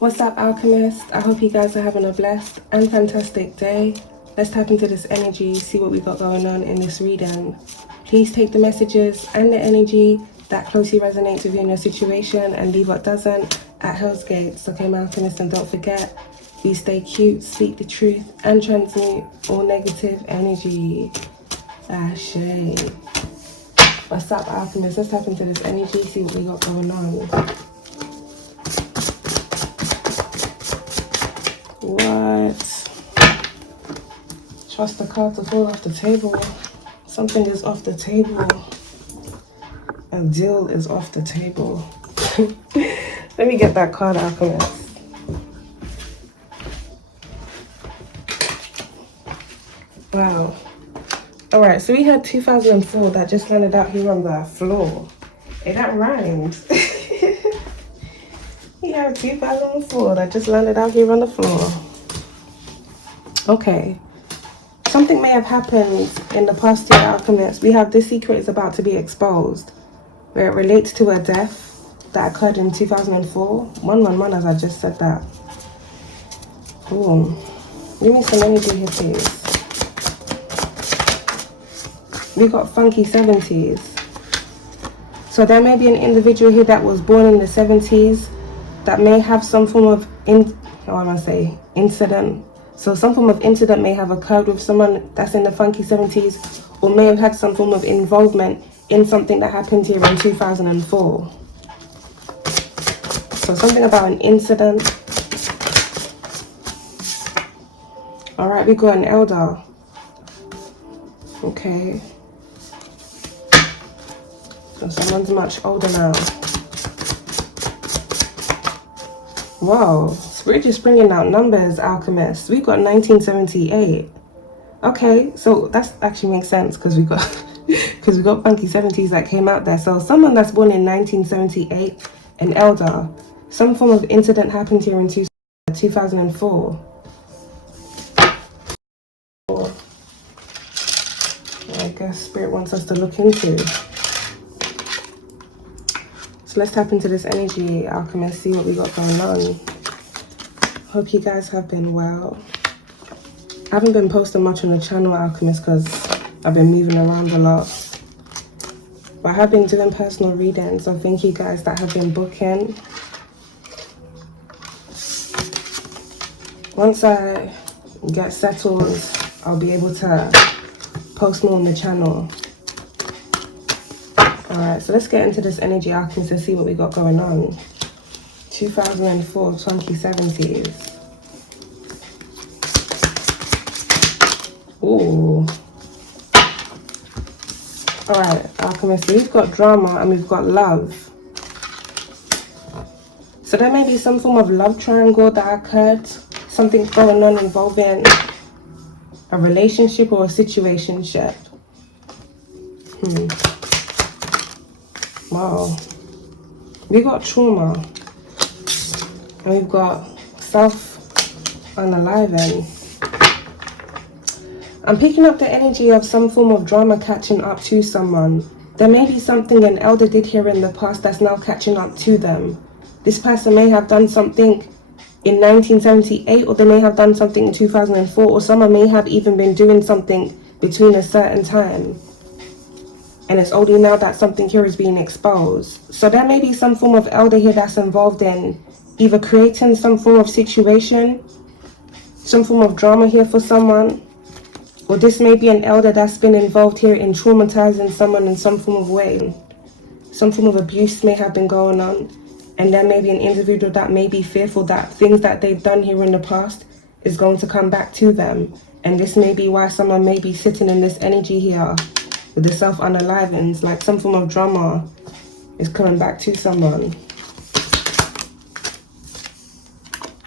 What's up, Alchemist? I hope you guys are having a blessed and fantastic day. Let's tap into this energy, see what we got going on in this reading. Please take the messages and the energy that closely resonates with you in your situation and leave what doesn't at Hell's Gates. Okay, my Alchemist, and don't forget, we stay cute, speak the truth, and transmute all negative energy. Ashe. What's up, Alchemist? Let's tap into this energy, see what we got going on. What? Trust the card to fall off the table. Something is off the table. A deal is off the table. Let me get that card, Alchemist. Wow. Alright, so we had 2004 that just landed out here on the floor. Hey, that rhymed. We have 2004 that just landed out here on the floor. Okay. Something may have happened in the past year, Alchemist. We have this secret is about to be exposed, where it relates to a death that occurred in 2004. 111, as I just said that. Ooh. Give me some energy here, please. We got funky 70s. So there may be an individual here that was born in the 70s that may have some form of incident. So some form of incident may have occurred with someone that's in the funky 70s, or may have had some form of involvement in something that happened here in 2004. So something about an incident. All right, we got an elder. Okay. So someone's much older now. Wow, Spirit just bringing out numbers, Alchemist. We got 1978. Okay, so that actually makes sense because we got funky 70s that came out there. So someone that's born in 1978, an elder, some form of incident happened here in 2004. I guess Spirit wants us to look into. So let's tap into this energy, Alchemist, see what we got going on. Hope you guys have been well. I haven't been posting much on the channel, Alchemist, because I've been moving around a lot. But I have been doing personal readings, so thank you guys that have been booking. Once I get settled, I'll be able to post more on the channel. Alright, so let's get into this energy, Alchemist, and see what we got going on. 2004, 2070s. Ooh. Alright, Alchemist, so we've got drama and we've got love. So there may be some form of love triangle that occurred. Something going on involving a relationship or a situationship. Wow. We got trauma. And we've got self-unaliving. I'm picking up the energy of some form of drama catching up to someone. There may be something an elder did here in the past that's now catching up to them. This person may have done something in 1978, or they may have done something in 2004, or someone may have even been doing something between a certain time. And it's only now that something here is being exposed. So there may be some form of elder here that's involved in either creating some form of situation, some form of drama here for someone, or this may be an elder that's been involved here in traumatizing someone in some form of way. Some form of abuse may have been going on, and there may be an individual that may be fearful that things that they've done here in the past is going to come back to them. And this may be why someone may be sitting in this energy here with the self-unalivings, like some form of drama is coming back to someone.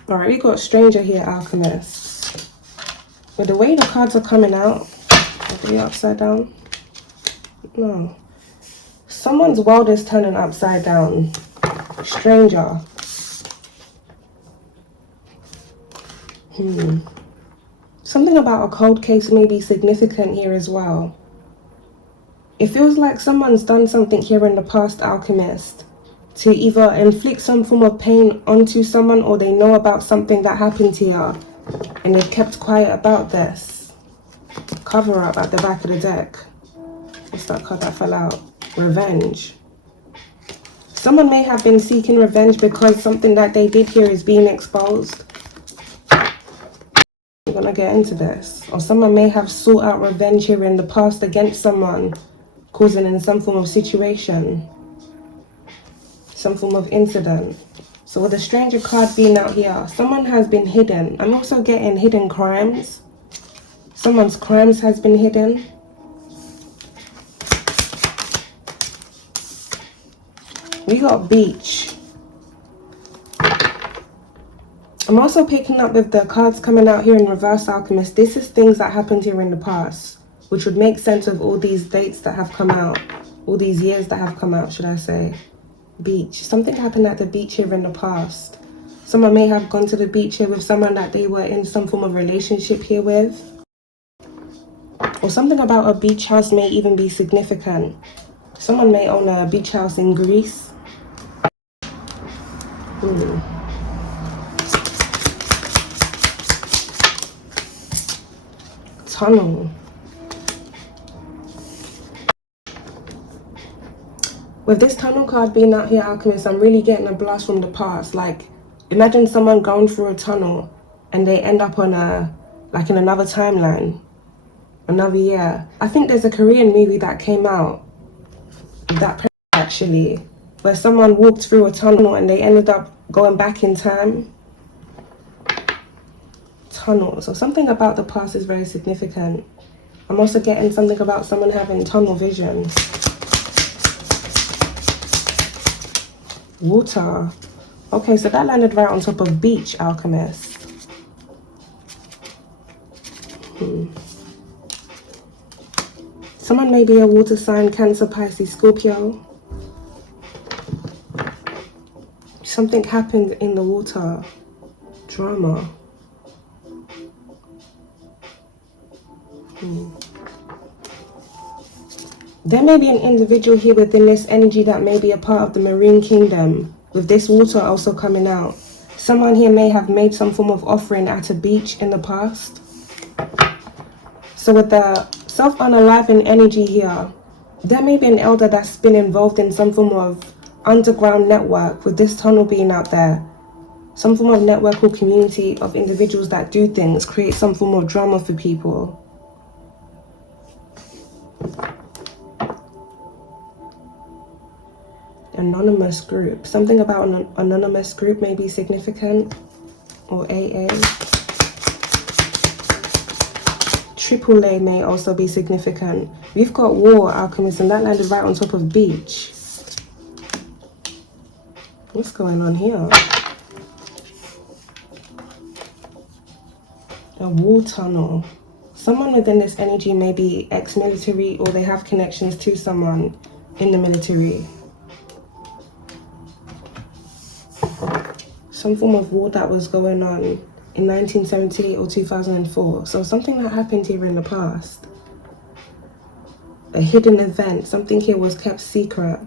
Alright, we got stranger here, Alchemist. With the way the cards are coming out, are they upside down? No. Someone's world is turning upside down. Stranger. Something about a cold case may be significant here as well. It feels like someone's done something here in the past, Alchemist, to either inflict some form of pain onto someone, or they know about something that happened here and they've kept quiet about this. Cover up at the back of the deck. What's that card that fell out? Revenge. Someone may have been seeking revenge because something that they did here is being exposed. We're gonna get into this. Or someone may have sought out revenge here in the past against someone, causing in some form of situation, some form of incident. So with the stranger card being out here, someone has been hidden. I'm also getting hidden crimes. Someone's crimes has been hidden. We got beach. I'm also picking up with the cards coming out here in reverse, Alchemist. This is things that happened here in the past, which would make sense of all these dates that have come out, all these years that have come out, should I say. Beach. Something happened at the beach here in the past. Someone may have gone to the beach here with someone that they were in some form of relationship here with. Or something about a beach house may even be significant. Someone may own a beach house in Greece. Tunnel. With this tunnel card being out here, Alchemist, I'm really getting a blast from the past. Like, imagine someone going through a tunnel and they end up on like in another timeline, another year. I think there's a Korean movie that came out, that actually, where someone walked through a tunnel and they ended up going back in time. Tunnel. So something about the past is very significant. I'm also getting something about someone having tunnel vision. Water. Okay, so that landed right on top of beach, Alchemist. Someone may be a water sign, Cancer, Pisces, Scorpio. Something happened in the water. Drama. There may be an individual here within this energy that may be a part of the marine kingdom, with this water also coming out. Someone here may have made some form of offering at a beach in the past. So with the self-unaliving energy here, there may be an elder that's been involved in some form of underground network, with this tunnel being out there. Some form of network or community of individuals that do things, create some form of drama for people. Anonymous group. Something about an anonymous group may be significant. Or AA. AAA may also be significant. We've got war, Alchemist, and that landed right on top of beach. What's going on here? A war tunnel. Someone within this energy may be ex-military, or they have connections to someone in the military. Some form of war that was going on in 1978 or 2004. So something that happened here in the past. A hidden event. Something here was kept secret.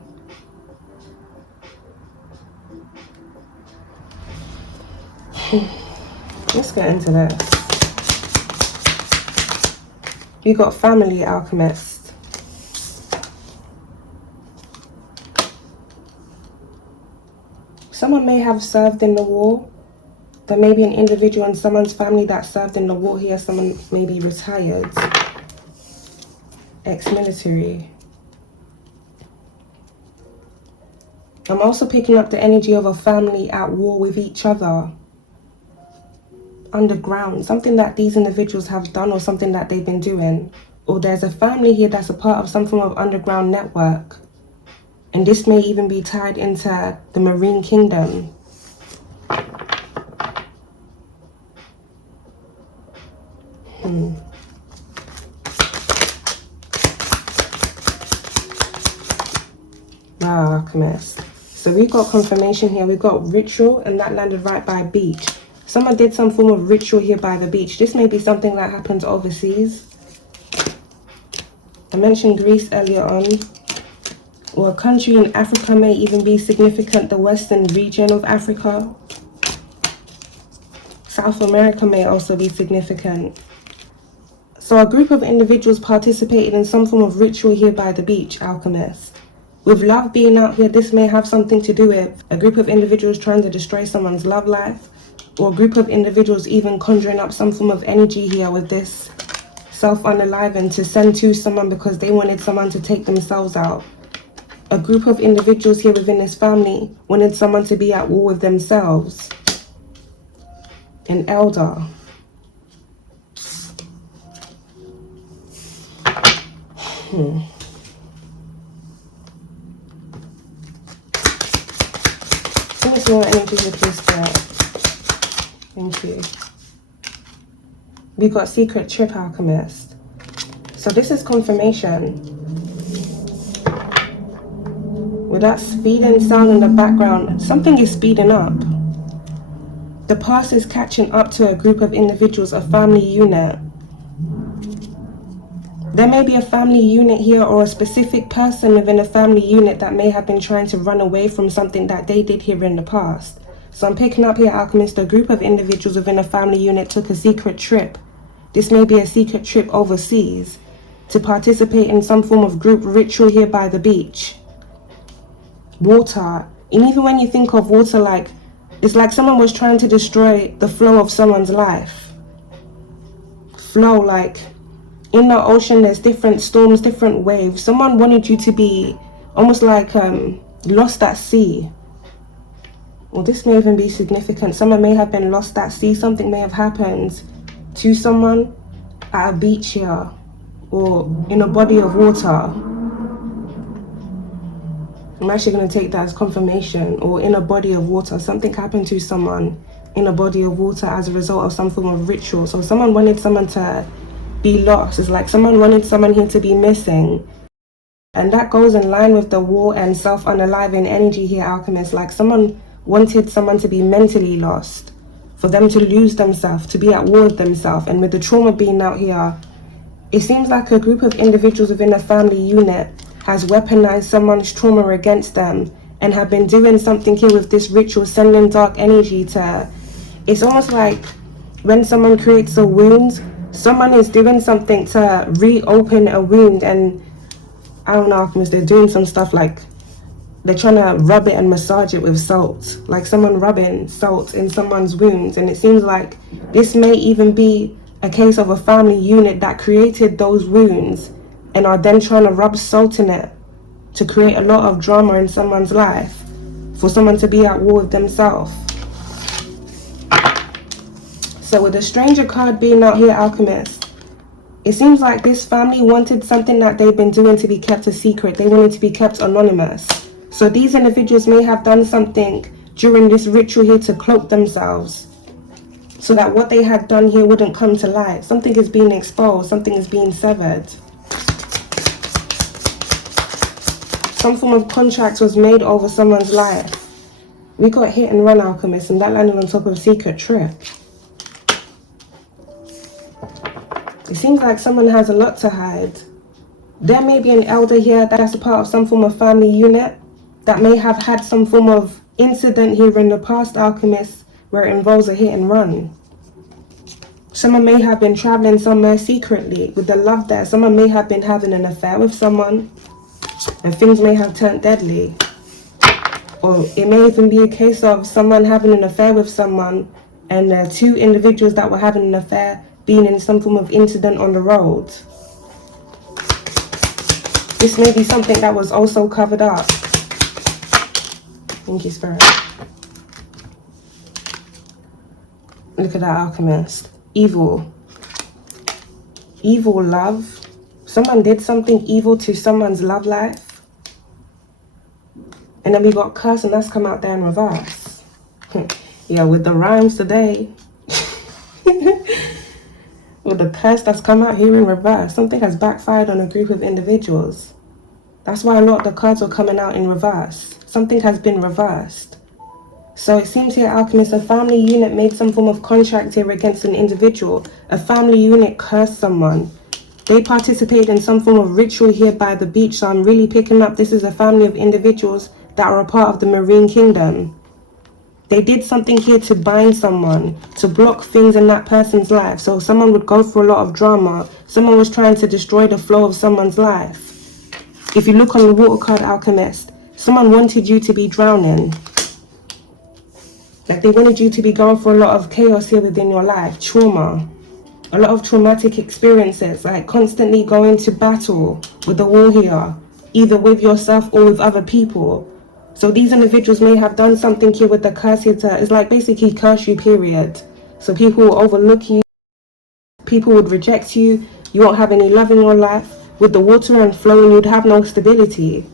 Let's get into this. We got family, Alchemist. Someone may have served in the war. There may be an individual in someone's family that served in the war here. Someone may be retired. Ex-military. I'm also picking up the energy of a family at war with each other. Underground. Something that these individuals have done, or something that they've been doing. Or there's a family here that's a part of some form of underground network. And this may even be tied into the marine kingdom. Wow, Alchemist. So we got confirmation here. We got ritual, and that landed right by beach. Someone did some form of ritual here by the beach. This may be something that happens overseas. I mentioned Greece earlier on. Or a country in Africa may even be significant. The western region of Africa. South America may also be significant. So a group of individuals participated in some form of ritual here by the beach, alchemist. With love being out here, this may have something to do with a group of individuals trying to destroy someone's love life, or a group of individuals even conjuring up some form of energy here with this self-unaliving to send to someone because they wanted someone to take themselves out. A group of individuals here within this family wanted someone to be at war with themselves. An elder. Give me some more energy with this spirit. Thank you. We got secret trip, alchemist. So this is confirmation. With that speeding sound in the background, something is speeding up. The past is catching up to a group of individuals, a family unit. There may be a family unit here or a specific person within a family unit that may have been trying to run away from something that they did here in the past. So I'm picking up here, alchemist, a group of individuals within a family unit took a secret trip. This may be a secret trip overseas to participate in some form of group ritual here by the beach. Water. And even when you think of water, like, it's like someone was trying to destroy the flow of someone's life. Flow, like, in the ocean, there's different storms, different waves. Someone wanted you to be almost like lost at sea. Well, this may even be significant. Someone may have been lost at sea. Something may have happened to someone at a beach here or in a body of water. I'm actually going to take that as confirmation. Or in a body of water. Something happened to someone in a body of water as a result of some form of ritual. So someone wanted someone to be lost. It's like someone wanted someone here to be missing. And that goes in line with the war and self-unaliving energy here, alchemist. Like someone wanted someone to be mentally lost. For them to lose themselves, to be at war with themselves. And with the trauma being out here, it seems like a group of individuals within a family unit has weaponized someone's trauma against them and have been doing something here with this ritual, sending dark energy to... It's almost like when someone creates a wound, someone is doing something to reopen a wound. And I don't know, alchemists, they're doing some stuff like they're trying to rub it and massage it with salt, like someone rubbing salt in someone's wounds. And it seems like this may even be a case of a family unit that created those wounds and are then trying to rub salt in it to create a lot of drama in someone's life for someone to be at war with themselves. So with the stranger card being out here, alchemist, it seems like this family wanted something that they've been doing to be kept a secret. They wanted to be kept anonymous. So these individuals may have done something during this ritual here to cloak themselves so that what they had done here wouldn't come to light. Something is being exposed. Something is being severed. Some form of contract was made over someone's life. We got hit and run, alchemist, and that landed on top of secret trip. It seems like someone has a lot to hide. There may be an elder here that's a part of some form of family unit that may have had some form of incident here in the past, alchemist, where it involves a hit and run. Someone may have been traveling somewhere secretly with the love there. Someone may have been having an affair with someone and things may have turned deadly. Or it may even be a case of someone having an affair with someone and two individuals that were having an affair being in some form of incident on the road. This may be something that was also covered up. Thank you, Spirit. Look at that, alchemist. Evil. Evil love. Someone did something evil to someone's love life. And then we got curse, and that's come out there in reverse. Yeah, with the rhymes today. With the curse that's come out here in reverse. Something has backfired on a group of individuals. That's why a lot of the cards are coming out in reverse. Something has been reversed. So it seems here, alchemist, a family unit made some form of contract here against an individual. A family unit cursed someone. They participated in some form of ritual here by the beach. So I'm really picking up this is a family of individuals that are a part of the marine kingdom. They did something here to bind someone, to block things in that person's life. So someone would go through a lot of drama. Someone was trying to destroy the flow of someone's life. If you look on the water card, Alchemist, someone wanted you to be drowning. Like they wanted you to be going through a lot of chaos here within your life, trauma, a lot of traumatic experiences, like constantly going to battle with the war here, either with yourself or with other people. So these individuals may have done something here with the curse here to, it's like basically curse you, period. So people will overlook you, people would reject you, you won't have any love in your life. With the water and flowing, you'd have no stability.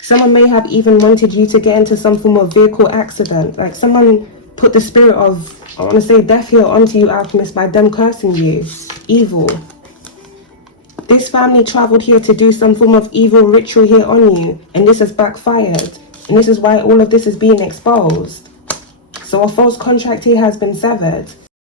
Someone may have even wanted you to get into some form of vehicle accident. Like someone put the spirit of, I want to say, death here onto you, Alchemist, by them cursing you. Evil. This family traveled here to do some form of evil ritual here on you, and this has backfired. And this is why all of this is being exposed. So a false contract here has been severed.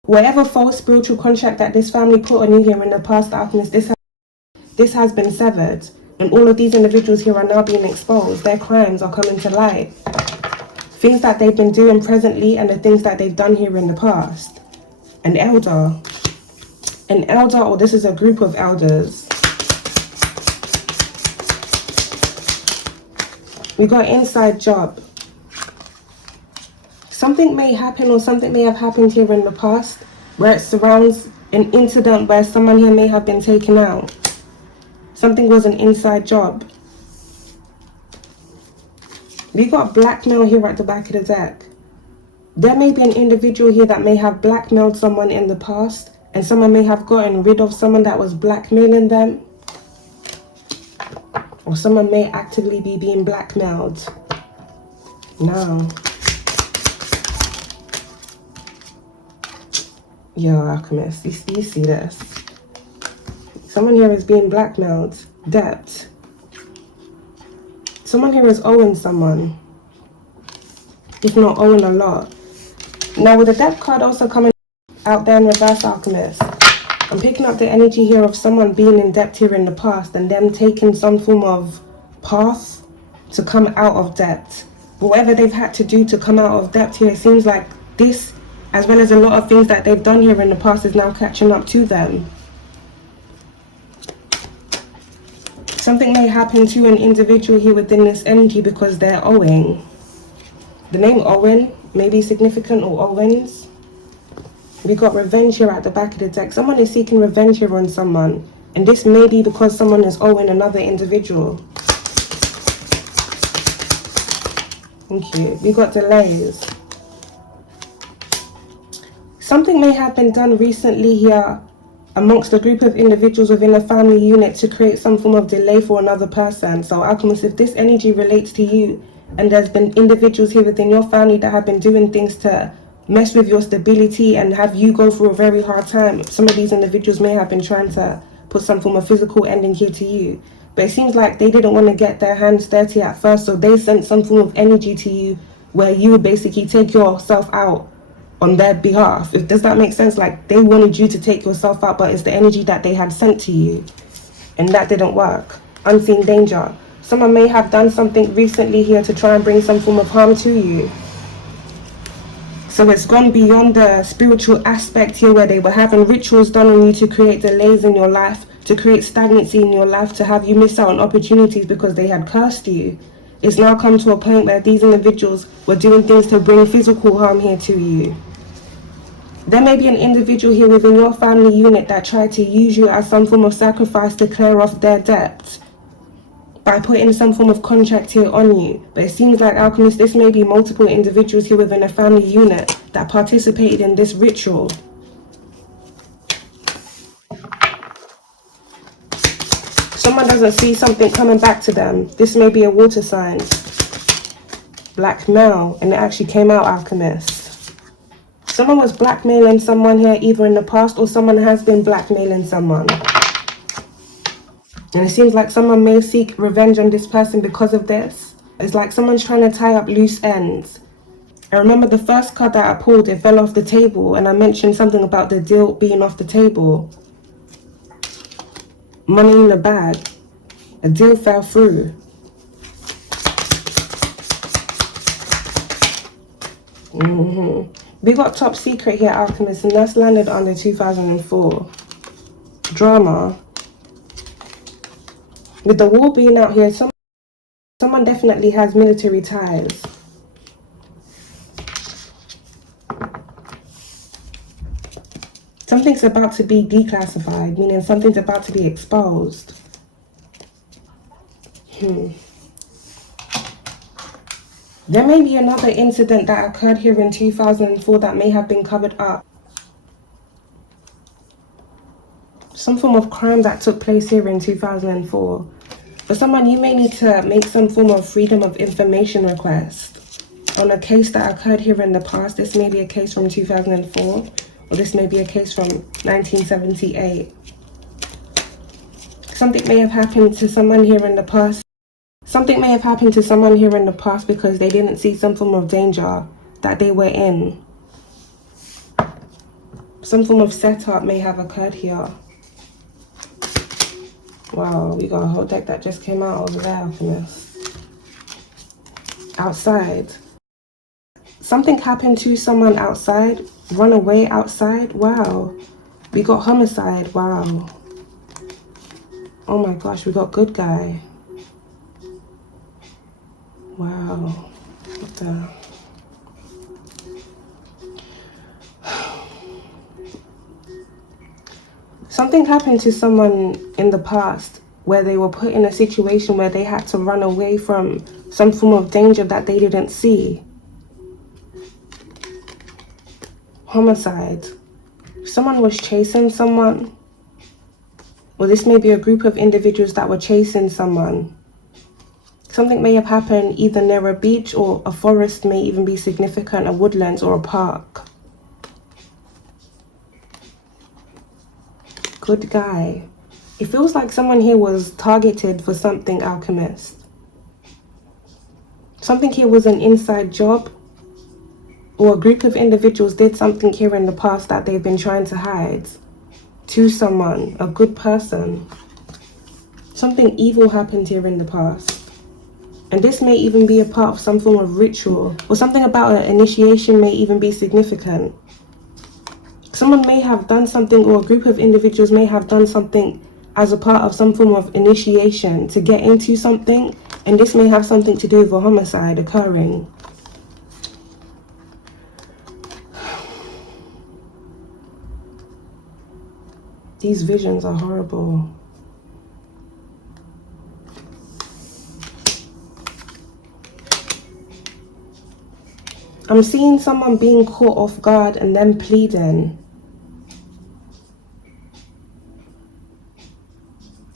Whatever false spiritual contract that this family put on you here in the past, Alchemist, this has been severed. And all of these individuals here are now being exposed. Their crimes are coming to light. Things that they've been doing presently and the things that they've done here in the past. An elder. An elder, or this is a group of elders. We got inside job. Something may happen or something may have happened here in the past where it surrounds an incident where someone here may have been taken out. Something was an inside job. We got blackmail here at the back of the deck. There may be an individual here that may have blackmailed someone in the past, and someone may have gotten rid of someone that was blackmailing them. Or someone may actively be being blackmailed now. Yo, Alchemist, you see this? Someone here is being blackmailed. Debt. Someone here is owing someone. If not owing a lot. Now with the debt card also coming out there in reverse, Alchemist, I'm picking up the energy here of someone being in debt here in the past and them taking some form of path to come out of debt. Whatever they've had to do to come out of debt here, it seems like this, as well as a lot of things that they've done here in the past, is now catching up to them. Something may happen to an individual here within this energy because they're owing. The name Owen may be significant, or Owens. We got revenge here at the back of the deck. Someone is seeking revenge here on someone. And this may be because someone is owing another individual. Thank you. We got delays. Something may have been done recently here amongst a group of individuals within a family unit to create some form of delay for another person. So Alchemist, if this energy relates to you and there's been individuals here within your family that have been doing things to mess with your stability and have you go through a very hard time, some of these individuals may have been trying to put some form of physical ending here to you. But it seems like they didn't want to get their hands dirty at first, so they sent some form of energy to you where you would basically take yourself out on their behalf. Does that make sense? Like they wanted you to take yourself out, but it's the energy that they had sent to you, and that didn't work. Unseen danger. Someone may have done something recently here to try and bring some form of harm to you. So it's gone beyond the spiritual aspect here where they were having rituals done on you to create delays in your life, to create stagnancy in your life, to have you miss out on opportunities because they had cursed you. It's now come to a point where these individuals were doing things to bring physical harm here to you. There may be an individual here within your family unit that tried to use you as some form of sacrifice to clear off their debt by putting some form of contract here on you. But it seems like, Alchemist, this may be multiple individuals here within a family unit that participated in this ritual. Someone doesn't see something coming back to them. This may be a water sign. Blackmail, and it actually came out, Alchemist. Someone was blackmailing someone here either in the past, or someone has been blackmailing someone. And it seems like someone may seek revenge on this person because of this. It's like someone's trying to tie up loose ends. I remember the first card that I pulled, it fell off the table, and I mentioned something about the deal being off the table. money in the bag. A deal fell through. We got top secret here, Alchemist, and that's landed under 2004. Drama. With the war being out here, someone definitely has military ties. Something's about to be declassified, meaning something's about to be exposed. There may be another incident that occurred here in 2004 that may have been covered up. Some form of crime that took place here in 2004. For someone, you may need to make some form of freedom of information request on a case that occurred here in the past. This may be a case from 2004, or this may be a case from 1978. Something may have happened to someone here in the past. Something may have happened to someone here in the past because they didn't see some form of danger that they were in. Some form of setup may have occurred here. Wow, we got a whole deck that just came out over there, Alchemist. Outside. Something happened to someone outside. Run away outside. Wow. We got homicide. Wow. Oh my gosh, we got good guy. Wow. What the... Something happened to someone in the past where they were put in a situation where they had to run away from some form of danger that they didn't see. Homicide. Someone was chasing someone. Or this may be a group of individuals that were chasing someone. Something may have happened either near a beach or a forest, may even be significant, a woodlands or a park. Good guy. It feels like someone here was targeted for something, Alchemist. Something here was an inside job, or a group of individuals did something here in the past that they've been trying to hide to someone, a good person. Something evil happened here in the past. And this may even be a part of some form of ritual, or something about an initiation may even be significant. Someone may have done something, or a group of individuals may have done something as a part of some form of initiation to get into something, and this may have something to do with a homicide occurring. These visions are horrible. I'm seeing someone being caught off guard and then pleading.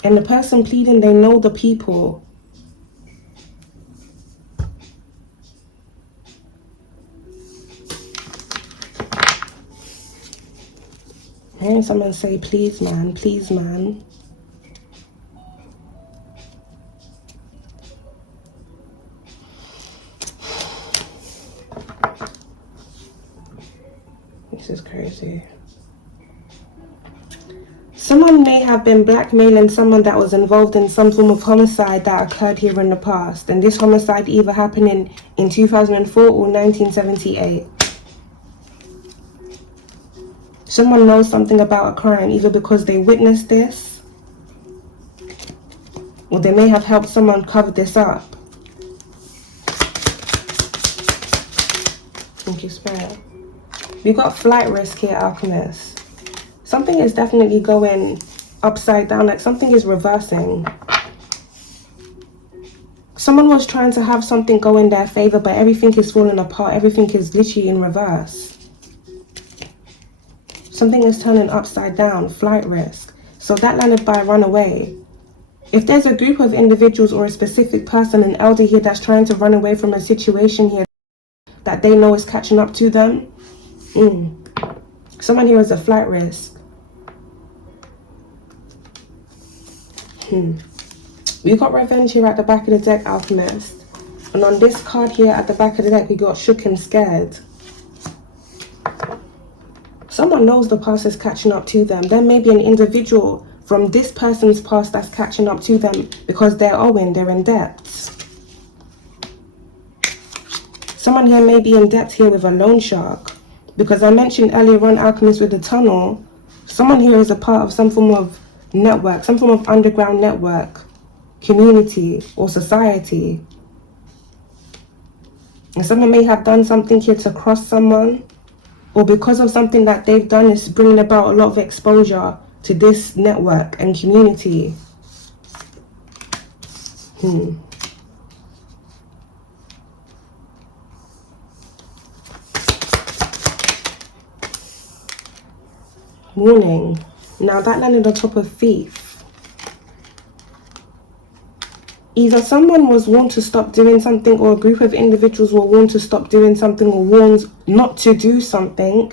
And the person pleading, they know the people. Hearing someone say, please man, please man. This is crazy. Someone may have been blackmailing someone that was involved in some form of homicide that occurred here in the past. And this homicide either happened in 2004 or 1978. Someone knows something about a crime, either because they witnessed this, or they may have helped someone cover this up. Thank you, Spirit. We got flight risk here, Alchemist. Something is definitely going upside down, like something is reversing. Someone was trying to have something go in their favor, but everything is falling apart. Everything is literally in reverse. Something is turning upside down, flight risk. So that landed by runaway. If there's a group of individuals or a specific person, an elder here that's trying to run away from a situation here that they know is catching up to them, someone here is a flight risk. We got revenge here at the back of the deck, Alchemist. And on this card here at the back of the deck, we got shook and scared. Someone knows the past is catching up to them. There may be an individual from this person's past that's catching up to them because they're in debt. Someone here may be in debt here with a loan shark. Because I mentioned earlier on, Alchemist, with the tunnel, someone here is a part of some form of network, some form of underground network, community or society. And someone may have done something here to cross someone, or because of something that they've done is bringing about a lot of exposure to this network and community. Warning. Now that landed on top of thief. Either someone was warned to stop doing something, or a group of individuals were warned to stop doing something, or warned not to do something.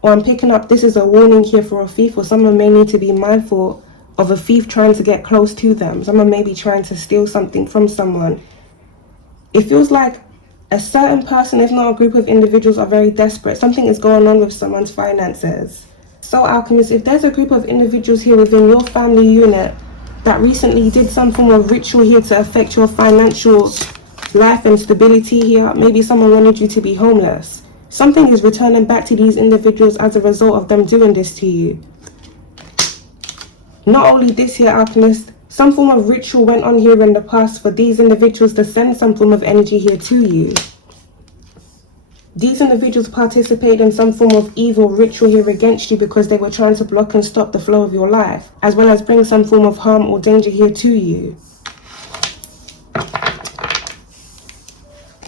Or I'm picking up this is a warning here for a thief, or someone may need to be mindful of a thief trying to get close to them. Someone may be trying to steal something from someone. It feels like a certain person, if not a group of individuals, are very desperate. Something is going on with someone's finances. So Alchemist, if there's a group of individuals here within your family unit that recently did some form of ritual here to affect your financial life and stability here, maybe someone wanted you to be homeless. Something is returning back to these individuals as a result of them doing this to you. Not only this here, Alchemist, some form of ritual went on here in the past for these individuals to send some form of energy here to you. These individuals participate in some form of evil ritual here against you because they were trying to block and stop the flow of your life, as well as bring some form of harm or danger here to you.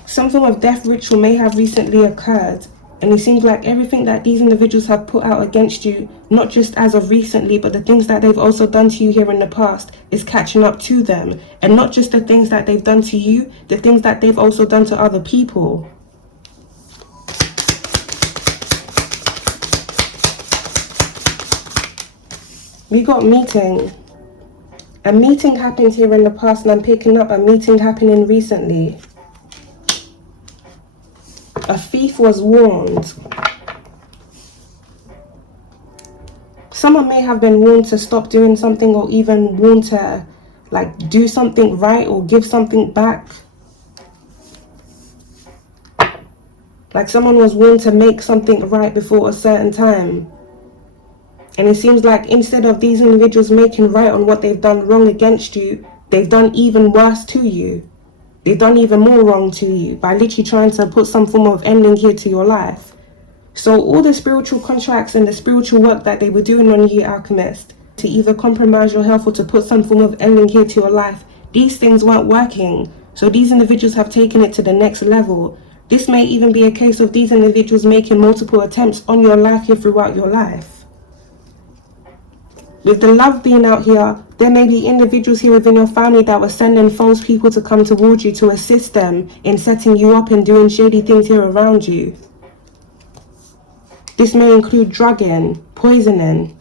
Some form of death ritual may have recently occurred, and it seems like everything that these individuals have put out against you, not just as of recently, but the things that they've also done to you here in the past, is catching up to them. And not just the things that they've done to you, the things that they've also done to other people. We got meeting. A meeting happened here in the past, and I'm picking up a meeting happening recently. A thief was warned. Someone may have been warned to stop doing something, or even warned to do something right or give something back. Like someone was warned to make something right before a certain time. And it seems like instead of these individuals making right on what they've done wrong against you, they've done even worse to you. They've done even more wrong to you by literally trying to put some form of ending here to your life. So all the spiritual contracts and the spiritual work that they were doing on you, Alchemist, to either compromise your health or to put some form of ending here to your life, these things weren't working. So these individuals have taken it to the next level. This may even be a case of these individuals making multiple attempts on your life here throughout your life. With the love being out here, there may be individuals here within your family that were sending false people to come towards you to assist them in setting you up and doing shady things here around you. This may include drugging, poisoning.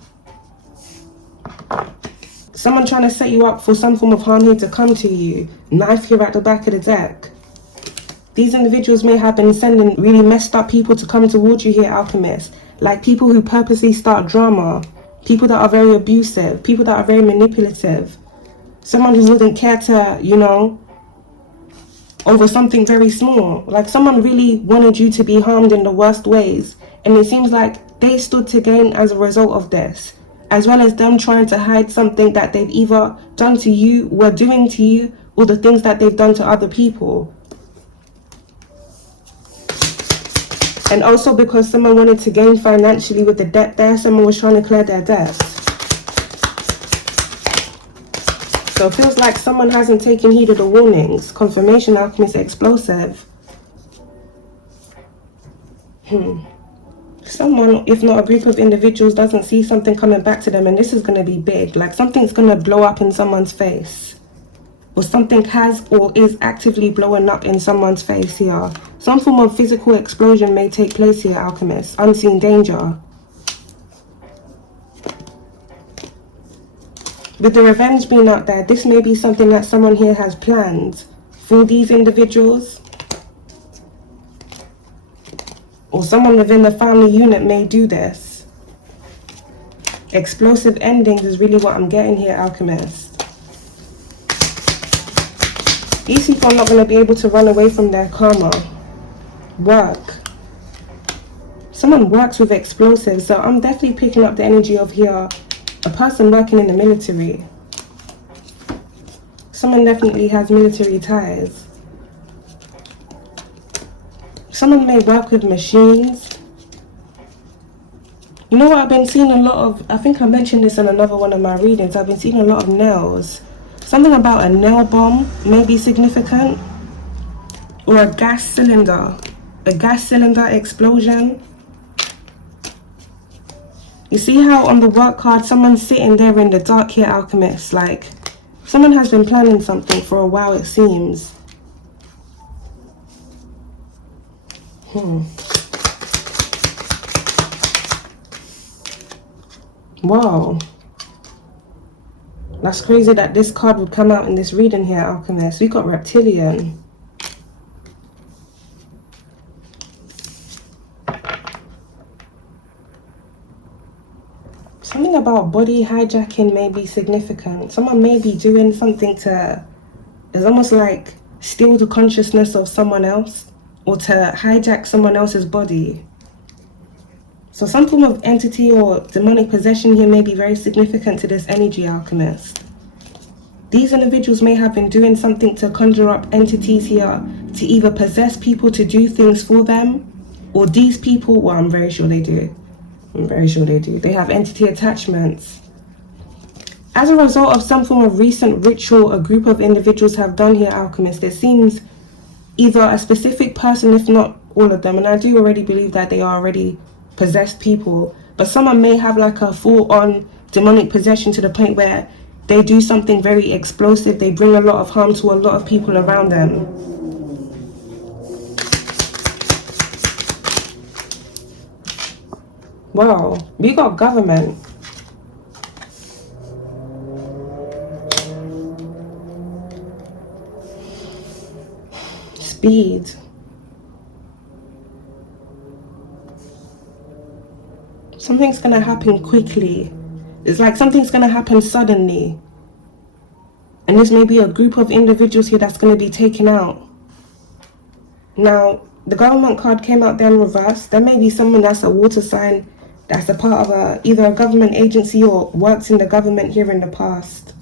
Someone trying to set you up for some form of harm here to come to you. Knife here at the back of the deck. These individuals may have been sending really messed up people to come towards you here, Alchemist. Like people who purposely start drama. People that are very abusive, people that are very manipulative. Someone who wouldn't care to, over something very small. Like someone really wanted you to be harmed in the worst ways. And it seems like they stood to gain as a result of this. As well as them trying to hide something that they've either done to you, were doing to you, or the things that they've done to other people. And also because someone wanted to gain financially with the debt there, someone was trying to clear their debts. So it feels like someone hasn't taken heed of the warnings. Confirmation, Alchemist, explosive. Someone, if not a group of individuals, doesn't see something coming back to them, and this is going to be big. Like something's going to blow up in someone's face. Or something has or is actively blowing up in someone's face here. Some form of physical explosion may take place here, Alchemist. Unseen danger. With the revenge being out there, this may be something that someone here has planned for these individuals. Or someone within the family unit may do this. Explosive endings is really what I'm getting here, Alchemist. These people are not going to be able to run away from their karma. Work. Someone works with explosives, so I'm definitely picking up the energy of here, a person working in the military. Someone definitely has military ties. Someone may work with machines. You know what I've been seeing a lot of? I think I mentioned this in another one of my readings. I've been seeing a lot of nails. Something about a nail bomb may be significant. Or a gas cylinder. A gas cylinder explosion. You see how on the work card, someone's sitting there in the dark here, Alchemist. Like, someone has been planning something for a while, it seems. Wow. That's crazy that this card would come out in this reading here, Alchemist. We got Reptilian. Something about body hijacking may be significant. Someone may be doing something to, it's almost like steal the consciousness of someone else, or to hijack someone else's body. So some form of entity or demonic possession here may be very significant to this energy, Alchemist. These individuals may have been doing something to conjure up entities here to either possess people to do things for them, or these people, well, I'm very sure they do. They have entity attachments. As a result of some form of recent ritual a group of individuals have done here, Alchemist, it seems either a specific person, if not all of them, and I do already believe that they are already possessed people, but someone may have like a full-on demonic possession to the point where they do something very explosive. They bring a lot of harm to a lot of people around them. Wow, we got government. Speed. Something's gonna happen quickly. It's like something's gonna happen suddenly. And this may be a group of individuals here that's gonna be taken out. Now, the government card came out there in reverse. There may be someone that's a water sign, that's a part of either a government agency or works in the government here in the past.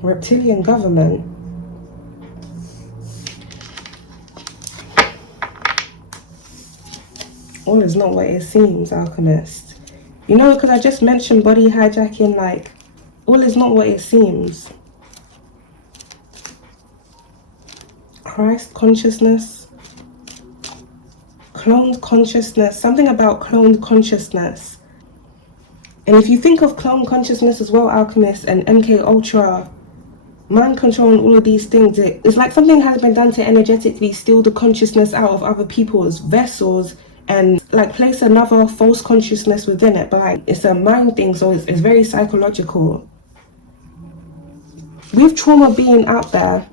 Reptilian government. All is not what it seems, Alchemist. You know, because I just mentioned body hijacking, like, all is not what it seems. Christ consciousness. Cloned consciousness. Something about cloned consciousness. And if you think of clone consciousness as well, Alchemist, and MK Ultra, mind control and all of these things, it's like something has been done to energetically steal the consciousness out of other people's vessels and like place another false consciousness within it. But like, it's a mind thing, so it's very psychological. With trauma being out there,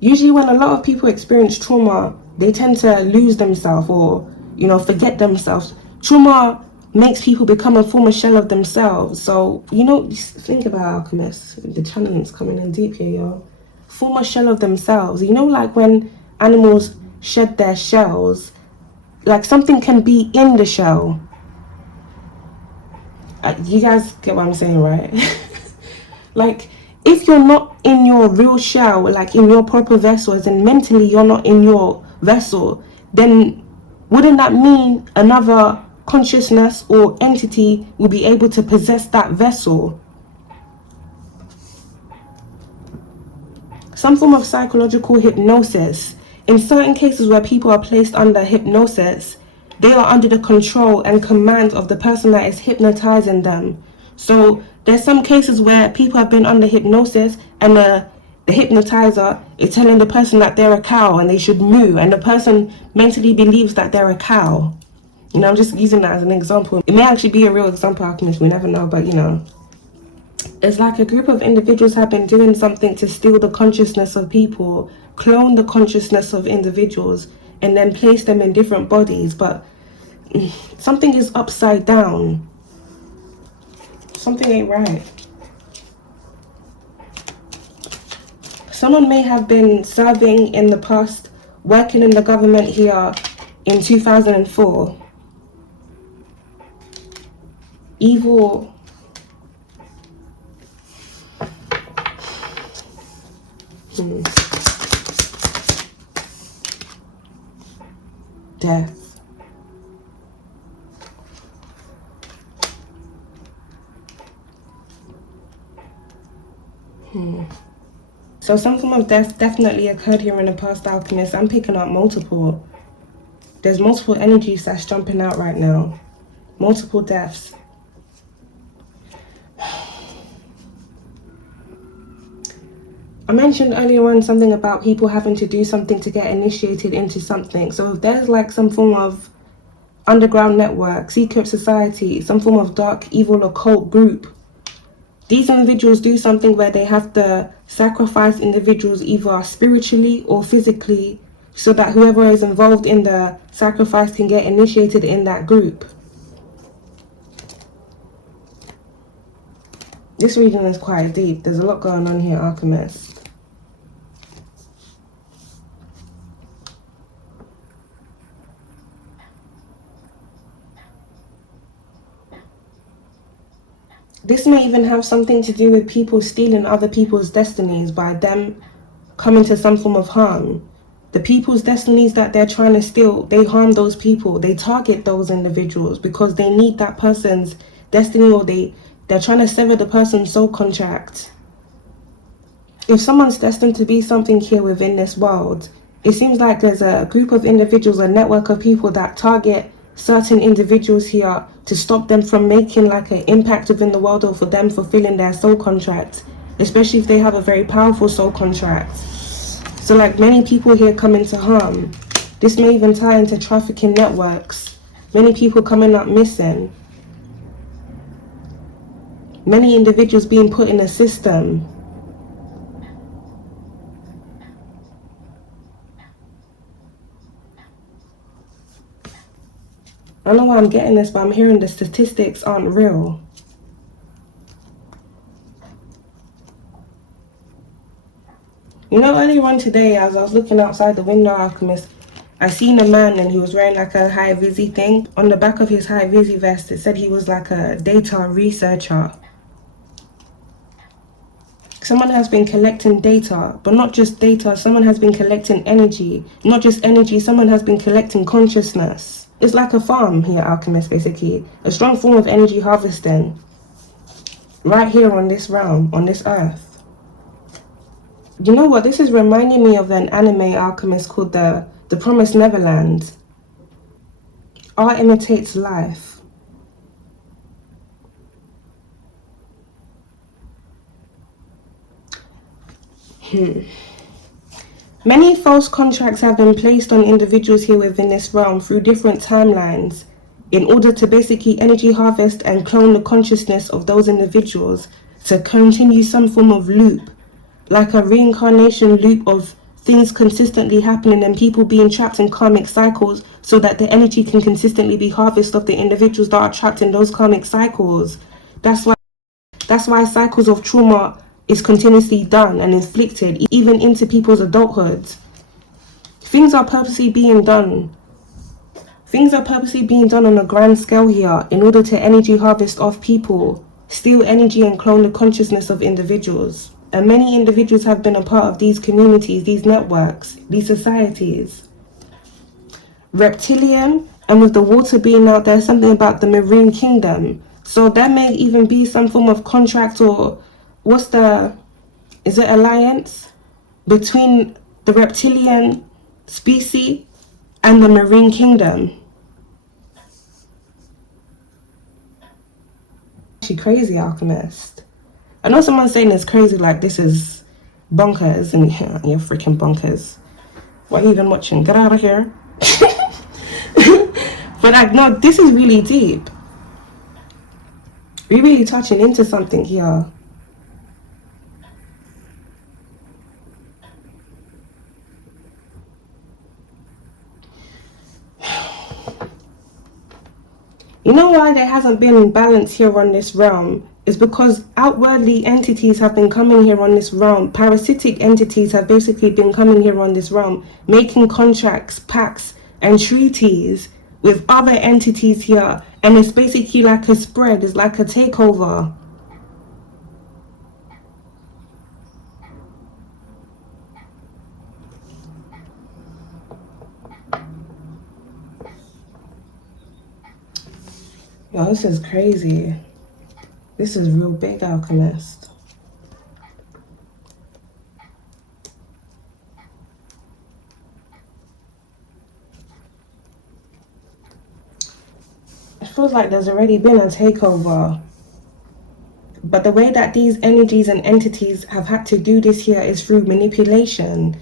usually when a lot of people experience trauma, they tend to lose themselves or, you know, forget themselves. Trauma makes people become a former shell of themselves. So, you know, think about Alchemist. The channeling's coming in deep here, yo. Former shell of themselves. You know, like when animals shed their shells, like something can be in the shell. You guys get what I'm saying, right? Like, if you're not in your real shell, like in your proper vessels, and mentally you're not in your vessel, then wouldn't that mean another consciousness or entity will be able to possess that vessel? Some form of psychological hypnosis. In certain cases where people are placed under hypnosis, they are under the control and command of the person that is hypnotizing them. So there's some cases where people have been under hypnosis and the hypnotizer is telling the person that they're a cow and they should moo, and the person mentally believes that they're a cow. You know, I'm just using that as an example. It may actually be a real example, Alchemist, we never know, but you know. It's like a group of individuals have been doing something to steal the consciousness of people, clone the consciousness of individuals, and then place them in different bodies, but something is upside down. Something ain't right. Someone may have been serving in the past, working in the government here in 2004. Evil. Death. So some form of death definitely occurred here in the past, Alchemist. I'm picking up multiple. There's multiple energies that's jumping out right now. Multiple deaths. I mentioned earlier on something about people having to do something to get initiated into something. So if there's like some form of underground network, secret society, some form of dark, evil, occult group, these individuals do something where they have to sacrifice individuals either spiritually or physically so that whoever is involved in the sacrifice can get initiated in that group. This reading is quite deep. There's a lot going on here, Alchemist. This may even have something to do with people stealing other people's destinies by them coming to some form of harm. The people's destinies that they're trying to steal, they harm those people. They target those individuals because they need that person's destiny, or they're trying to sever the person's soul contract. If someone's destined to be something here within this world, it seems like there's a group of individuals, a network of people that target certain individuals here to stop them from making like an impact within the world, or for them fulfilling their soul contract, especially if they have a very powerful soul contract. So like many people here come into harm. This may even tie into trafficking networks. Many people coming up missing. Many individuals being put in a system. I don't know why I'm getting this, but I'm hearing the statistics aren't real. You know, earlier on today, as I was looking outside the window, Alchemist, I seen a man and he was wearing like a high-vis thing. On the back of his high-vis vest, it said he was like a data researcher. Someone has been collecting data, but not just data. Someone has been collecting energy. Not just energy, someone has been collecting consciousness. It's like a farm here, Alchemist, basically. A strong form of energy harvesting. Right here on this realm, on this earth. You know what? This is reminding me of an anime, Alchemist, called The Promised Neverland. Art imitates life. Many false contracts have been placed on individuals here within this realm through different timelines in order to basically energy harvest and clone the consciousness of those individuals to continue some form of loop, like a reincarnation loop of things consistently happening and people being trapped in karmic cycles so that the energy can consistently be harvested of the individuals that are trapped in those karmic cycles. That's why cycles of trauma is continuously done and inflicted even into people's adulthood. Things are purposely being done. Things are purposely being done on a grand scale here in order to energy harvest off people, steal energy and clone the consciousness of individuals. And many individuals have been a part of these communities, these networks, these societies. Reptilian, and with the water being out there, something about the marine kingdom. So there may even be some form of contract, or is it alliance between the reptilian species and the marine kingdom. She crazy, Alchemist. I know someone's saying it's crazy, like this is bonkers, and yeah, you're freaking bonkers. What are you even watching? Get out of here. But like, no, this is really deep. We're really touching into something here. You know why there hasn't been balance here on this realm? Is because outwardly entities have been coming here on this realm. Parasitic entities have basically been coming here on this realm, making contracts, pacts, and treaties with other entities here. And it's basically like a spread, it's like a takeover. Yo, this is crazy. This is real big, Alchemist. It feels like there's already been a takeover. But the way that these energies and entities have had to do this here is through manipulation.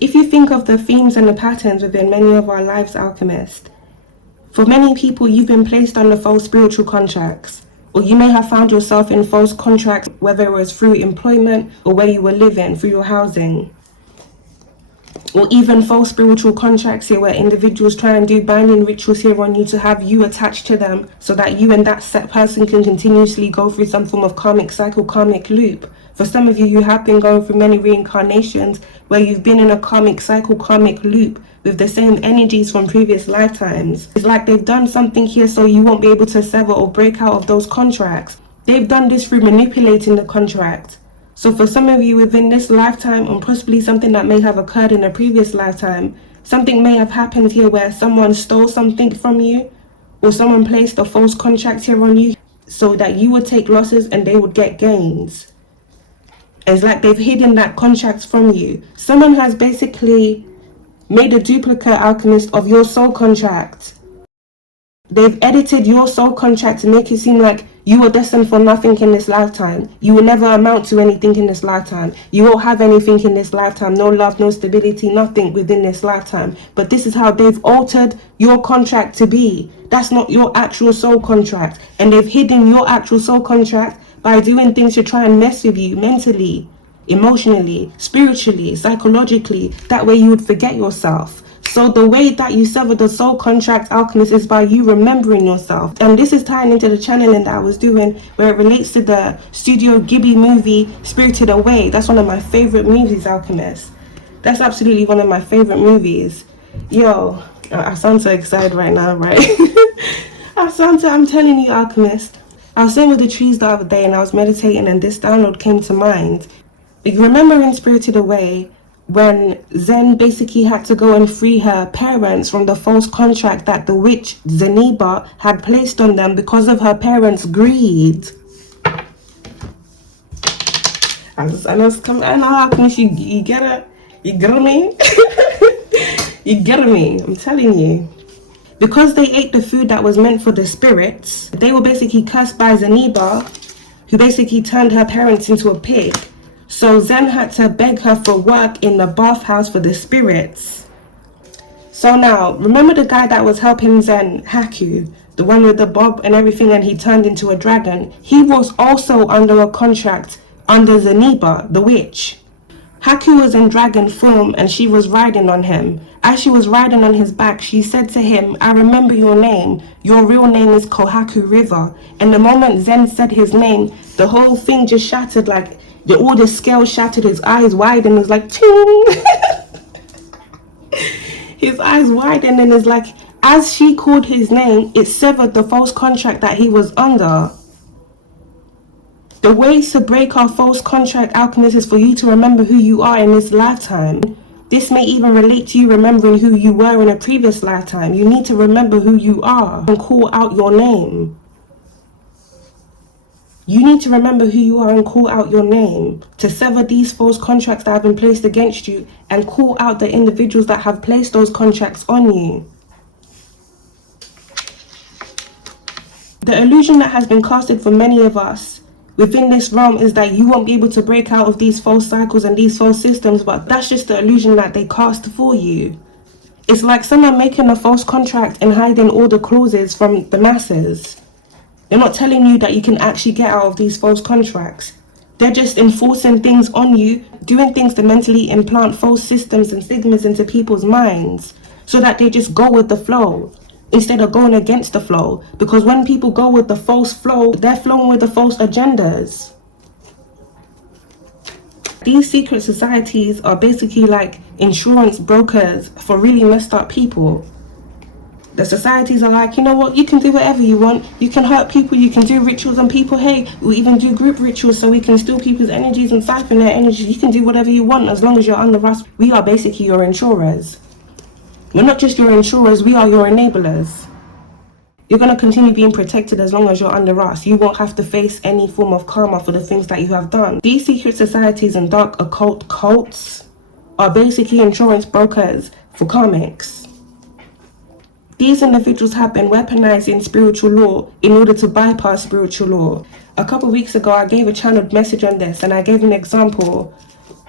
If you think of the themes and the patterns within many of our lives, Alchemist, for many people, you've been placed under false spiritual contracts, or you may have found yourself in false contracts, whether it was through employment or where you were living, through your housing, or even false spiritual contracts here where individuals try and do binding rituals here on you to have you attached to them so that you and that set person can continuously go through some form of karmic cycle, karmic loop. For some of you, you have been going through many reincarnations where you've been in a karmic cycle, karmic loop with the same energies from previous lifetimes. It's like they've done something here so you won't be able to sever or break out of those contracts. They've done this through manipulating the contract. So for some of you within this lifetime, and possibly something that may have occurred in a previous lifetime, something may have happened here where someone stole something from you, or someone placed a false contract here on you so that you would take losses and they would get gains. It's like they've hidden that contract from you. Someone has basically made a duplicate, Alchemist, of your soul contract. They've edited your soul contract to make it seem like you were destined for nothing in this lifetime. You will never amount to anything in this lifetime. You won't have anything in this lifetime. No love, no stability, nothing within this lifetime. But this is how they've altered your contract to be. That's not your actual soul contract. And they've hidden your actual soul contract by doing things to try and mess with you mentally, emotionally, spiritually, psychologically. That way you would forget yourself. So the way that you sever the soul contract, Alchemist, is by you remembering yourself. And this is tying into the channeling that I was doing, where it relates to the Studio Ghibli movie Spirited Away. That's one of my favorite movies, Alchemist. That's absolutely one of my favorite movies. Yo, I sound so excited right now, right? I'm telling you, Alchemist. I was sitting with the trees the other day and I was meditating and this download came to mind. You remember in Spirited Away, when Zen basically had to go and free her parents from the false contract that the witch Zeniba had placed on them because of her parents' greed. I know it's coming. I know how come you get it. You get me? You get me? I'm telling you. Because they ate the food that was meant for the spirits, they were basically cursed by Zeniba, who basically turned her parents into a pig. So Zen had to beg her for work in the bathhouse for the spirits. So now, remember the guy that was helping Zen, Haku, the one with the bob and everything, and he turned into a dragon? He was also under a contract under Zeniba, the witch. Haku was in dragon form and she was riding on him. As she was riding on his back, she said to him, "I remember your name. Your real name is Kohaku River." And the moment Zen said his name, the whole thing just shattered, like all the scales shattered. His eyes widened. It was like, ting. His eyes widened and it's like, as she called his name, it severed the false contract that he was under. The way to break our false contract, Alchemist, is for you to remember who you are in this lifetime. This may even relate to you remembering who you were in a previous lifetime. You need to remember who you are and call out your name. You need to remember who you are and call out your name to sever these false contracts that have been placed against you and call out the individuals that have placed those contracts on you. The illusion that has been casted for many of us within this realm is that you won't be able to break out of these false cycles and these false systems, but that's just the illusion that they cast for you. It's like someone making a false contract and hiding all the clauses from the masses. They're not telling you that you can actually get out of these false contracts. They're just enforcing things on you, doing things to mentally implant false systems and stigmas into people's minds so that they just go with the flow. instead of going against the flow. Because when people go with the false flow, they're flowing with the false agendas. These secret societies are basically like insurance brokers for really messed up people. The societies are like, you know what, you can do whatever you want. You can hurt people, you can do rituals on people. Hey, we even do group rituals so we can steal people's energies and siphon their energies. You can do whatever you want as long as you're under us. We are basically your insurers. We're not just your insurers, we are your enablers. You're going to continue being protected as long as you're under us. You won't have to face any form of karma for the things that you have done. These secret societies and dark occult cults are basically insurance brokers for karmics. These individuals have been weaponizing spiritual law in order to bypass spiritual law. A couple weeks ago, I gave a channeled message on this, and I gave an example.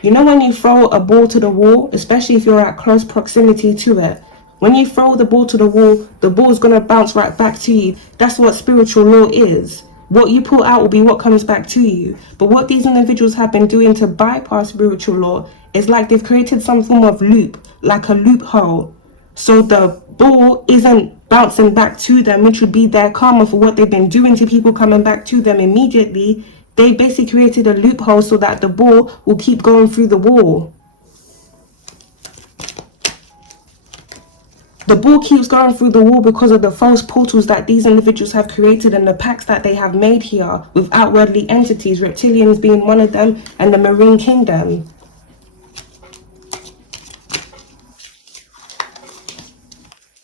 You know when you throw a ball to the wall, especially if you're at close proximity to it, when you throw the ball to the wall, the ball's going to bounce right back to you. That's what spiritual law is. What you pull out will be what comes back to you. But what these individuals have been doing to bypass spiritual law is like they've created some form of loop, like a loophole. So the ball isn't bouncing back to them, which would be their karma for what they've been doing to people coming back to them immediately. They basically created a loophole so that the ball will keep going through the wall. The ball keeps going through the wall because of the false portals that these individuals have created and the pacts that they have made here with outwardly entities, reptilians being one of them, and the marine kingdom.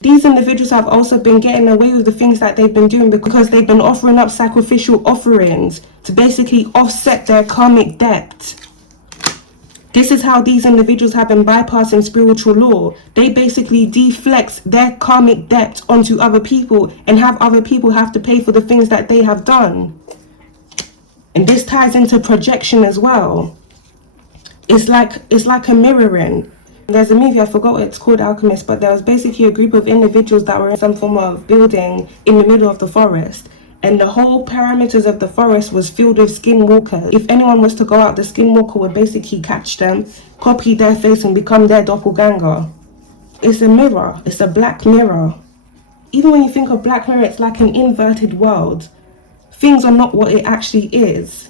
These individuals have also been getting away with the things that they've been doing because they've been offering up sacrificial offerings to basically offset their karmic debt. This is how these individuals have been bypassing spiritual law. They basically deflect their karmic debt onto other people and have other people have to pay for the things that they have done. And this ties into projection as well. It's like a mirroring. There's a movie, I forgot what it's called, Alchemist, but there was basically a group of individuals that were in some form of building in the middle of the forest. And the whole parameters of the forest was filled with skinwalkers. If anyone was to go out, the skinwalker would basically catch them, copy their face and become their doppelganger. It's a mirror. It's a black mirror. Even when you think of black mirror, it's like an inverted world. Things are not what it actually is.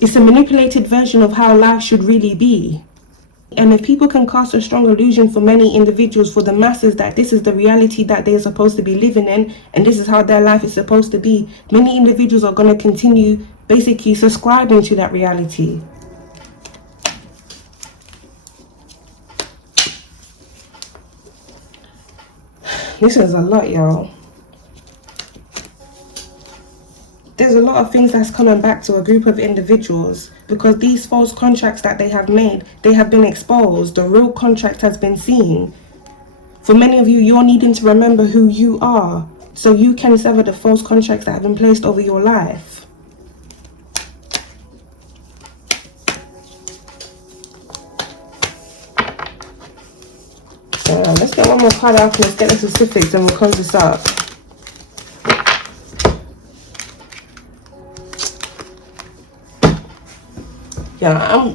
It's a manipulated version of how life should really be. And if people can cast a strong illusion for many individuals, for the masses, that this is the reality that they're supposed to be living in, and this is how their life is supposed to be, many individuals are going to continue basically subscribing to that reality. This is a lot, y'all. There's a lot of things that's coming back to a group of individuals because these false contracts that they have made, they have been exposed. The real contract has been seen. For many of you, you're needing to remember who you are so you can sever the false contracts that have been placed over your life. So let's get one more card out and let's get the specifics and we'll close this up. Yeah,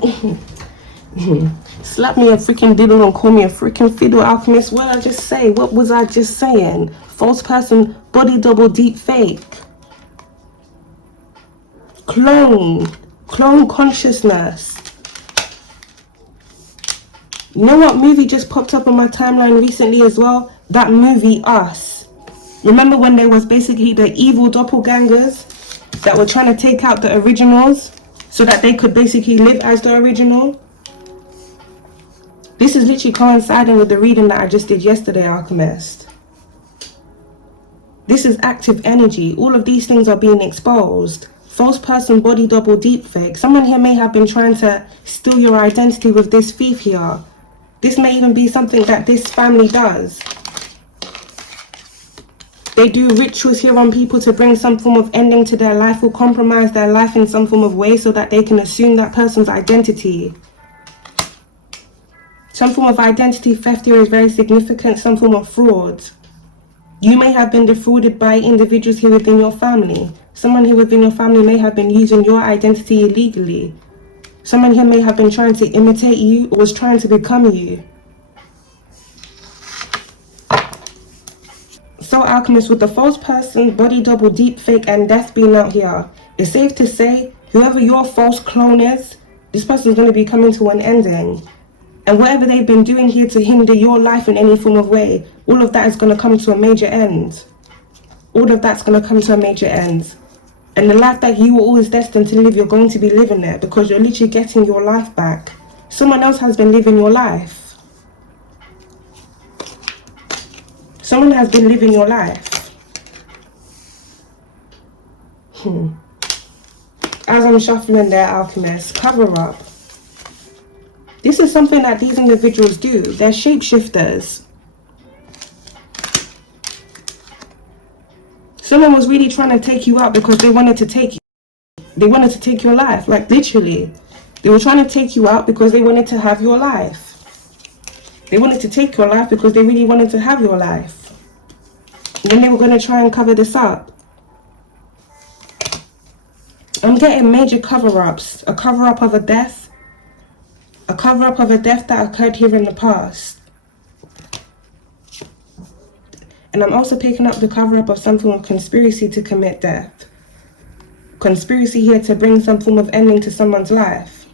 slap me a freaking diddle and call me a freaking fiddle, Alchemist. What did I just say? What was I just saying? False person, body double, deep fake. Clone consciousness. You know what movie just popped up on my timeline recently as well? That movie, Us. Remember when there was basically the evil doppelgangers that were trying to take out the originals so that they could basically live as the original? This is literally coinciding with the reading that I just did yesterday, Alchemist. This is active energy. All of these things are being exposed. False person, body double, deep fake. Someone here may have been trying to steal your identity with this thief here. This may even be something that this family does. They do rituals here on people to bring some form of ending to their life or compromise their life in some form of way so that they can assume that person's identity. Some form of identity theft here is very significant, some form of fraud. You may have been defrauded by individuals here within your family. Someone here within your family may have been using your identity illegally. Someone here may have been trying to imitate you or was trying to become you. So Alchemist, with the false person, body double, deep fake, and death being out here, it's safe to say whoever your false clone is, this person's going to be coming to an ending. And whatever they've been doing here to hinder your life in any form of way, all of that is going to come to a major end. All of that's going to come to a major end. And the life that you were always destined to live, you're going to be living it, because you're literally getting your life back. Someone else has been living your life. Someone has been living your life. As I'm shuffling there, Alchemist, cover up. This is something that these individuals do. They're shapeshifters. Someone was really trying to take you out because they wanted to take you. They wanted to take your life, like literally. They were trying to take you out because they wanted to have your life. They wanted to take your life because they really wanted to have your life. And then they were going to try and cover this up. I'm getting major cover-ups. A cover-up of a death. A cover-up of a death that occurred here in the past. And I'm also picking up the cover-up of some form of conspiracy to commit death. Conspiracy here to bring some form of ending to someone's life.